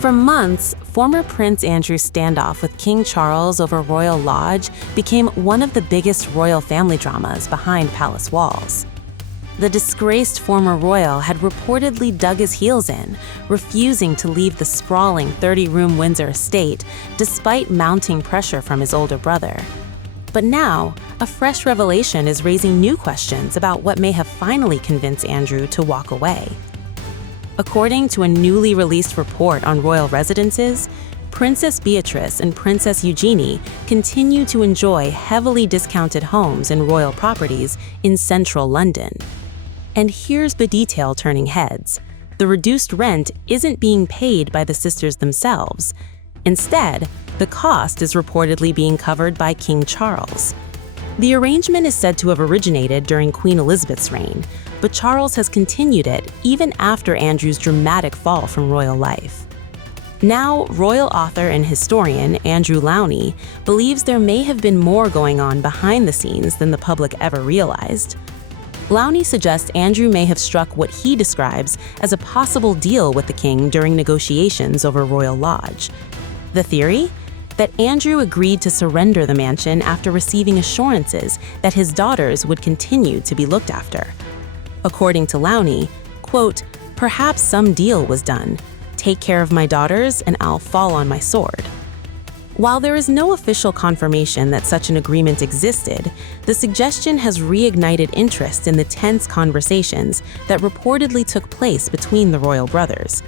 For months, former Prince Andrew's standoff with King Charles over Royal Lodge became one of the biggest royal family dramas behind palace walls. The disgraced former royal had reportedly dug his heels in, refusing to leave the sprawling 30-room Windsor estate despite mounting pressure from his older brother. But now, a fresh revelation is raising new questions about what may have finally convinced Andrew to walk away. According to a newly released report on royal residences, Princess Beatrice and Princess Eugenie continue to enjoy heavily discounted homes and royal properties in central London. And here's the detail turning heads. The reduced rent isn't being paid by the sisters themselves. Instead, the cost is reportedly being covered by King Charles. The arrangement is said to have originated during Queen Elizabeth's reign, but Charles has continued it even after Andrew's dramatic fall from royal life. Now, royal author and historian Andrew Lowney believes there may have been more going on behind the scenes than the public ever realized. Lowney suggests Andrew may have struck what he describes as a possible deal with the king during negotiations over Royal Lodge. The theory? That Andrew agreed to surrender the mansion after receiving assurances that his daughters would continue to be looked after. According to Lowney, quote, "Perhaps some deal was done. Take care of my daughters and I'll fall on my sword." While there is no official confirmation that such an agreement existed, the suggestion has reignited interest in the tense conversations that reportedly took place between the royal brothers.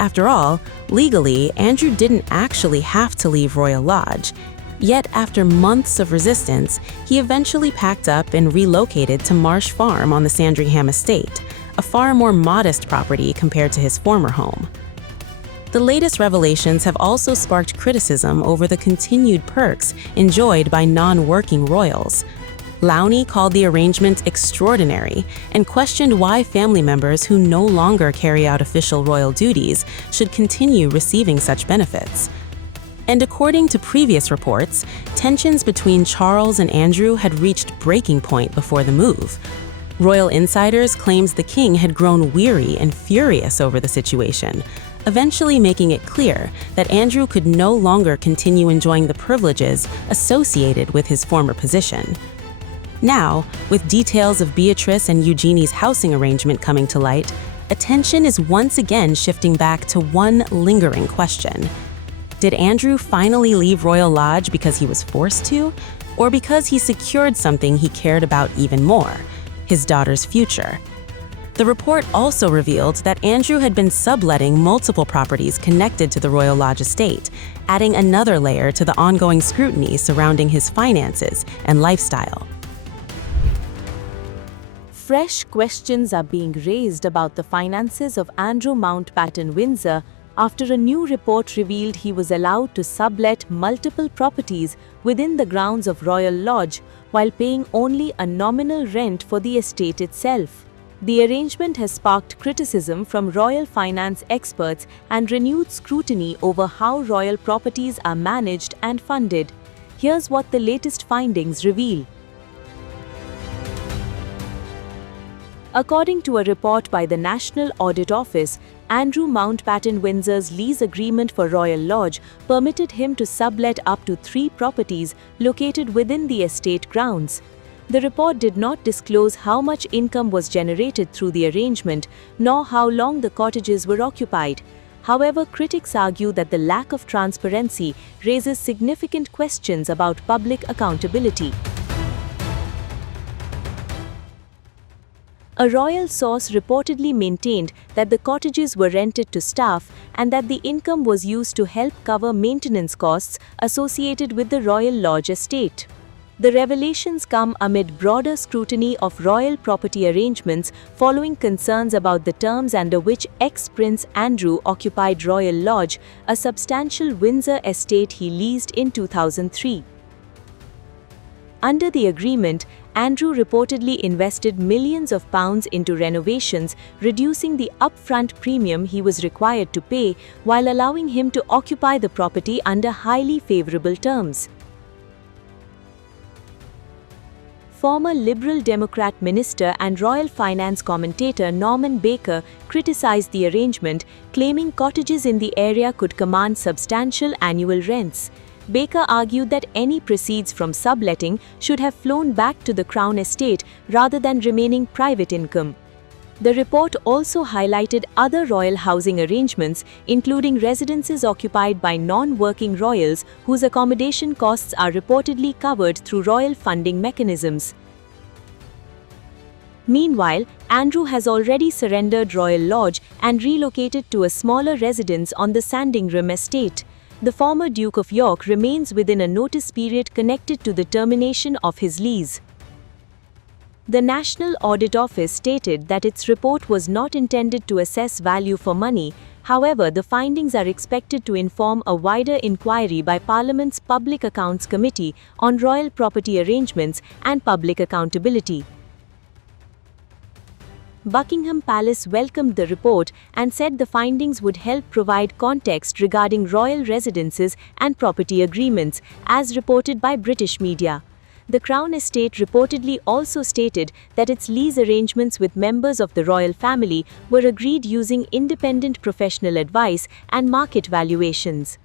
After all, legally, Andrew didn't actually have to leave Royal Lodge. Yet, after months of resistance, he eventually packed up and relocated to Marsh Farm on the Sandringham estate, a far more modest property compared to his former home. The latest revelations have also sparked criticism over the continued perks enjoyed by non-working royals. Lowney called the arrangement extraordinary and questioned why family members who no longer carry out official royal duties should continue receiving such benefits. And according to previous reports, tensions between Charles and Andrew had reached breaking point before the move. Royal insiders claims the king had grown weary and furious over the situation, eventually making it clear that Andrew could no longer continue enjoying the privileges associated with his former position. Now, with details of Beatrice and Eugenie's housing arrangement coming to light, attention is once again shifting back to one lingering question. Did Andrew finally leave Royal Lodge because he was forced to, or because he secured something he cared about even more, his daughter's future? The report also revealed that Andrew had been subletting multiple properties connected to the Royal Lodge estate, adding another layer to the ongoing scrutiny surrounding his finances and lifestyle. Fresh questions are being raised about the finances of Andrew Mountbatten Windsor after a new report revealed he was allowed to sublet multiple properties within the grounds of Royal Lodge while paying only a nominal rent for the estate itself. The arrangement has sparked criticism from royal finance experts and renewed scrutiny over how royal properties are managed and funded. Here's what the latest findings reveal. According to a report by the National Audit Office, Andrew Mountbatten Windsor's lease agreement for Royal Lodge permitted him to sublet up to 3 properties located within the estate grounds. The report did not disclose how much income was generated through the arrangement, nor how long the cottages were occupied. However, critics argue that the lack of transparency raises significant questions about public accountability. A royal source reportedly maintained that the cottages were rented to staff and that the income was used to help cover maintenance costs associated with the Royal Lodge estate. The revelations come amid broader scrutiny of royal property arrangements following concerns about the terms under which ex-Prince Andrew occupied Royal Lodge, a substantial Windsor estate he leased in 2003. Under the agreement, Andrew reportedly invested millions of pounds into renovations, reducing the upfront premium he was required to pay while allowing him to occupy the property under highly favorable terms. former Liberal Democrat minister and royal finance commentator Norman Baker criticized the arrangement, claiming cottages in the area could command substantial annual rents. Baker argued that any proceeds from subletting should have flown back to the Crown estate rather than remaining private income. The report also highlighted other royal housing arrangements, including residences occupied by non-working royals whose accommodation costs are reportedly covered through royal funding mechanisms. Meanwhile, Andrew has already surrendered Royal Lodge and relocated to a smaller residence on the Sandringham estate. The former Duke of York remains within a notice period connected to the termination of his lease. The National Audit Office stated that its report was not intended to assess value for money. However, the findings are expected to inform a wider inquiry by Parliament's Public Accounts Committee on royal property arrangements and public accountability. Buckingham Palace welcomed the report and said the findings would help provide context regarding royal residences and property agreements, as reported by British media. The Crown Estate reportedly also stated that its lease arrangements with members of the royal family were agreed using independent professional advice and market valuations.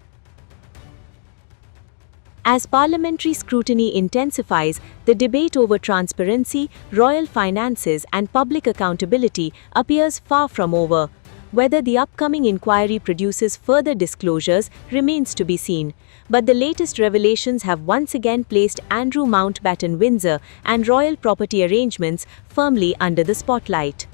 As parliamentary scrutiny intensifies, the debate over transparency, royal finances, and public accountability appears far from over. Whether the upcoming inquiry produces further disclosures remains to be seen. But the latest revelations have once again placed Andrew Mountbatten Windsor and royal property arrangements firmly under the spotlight.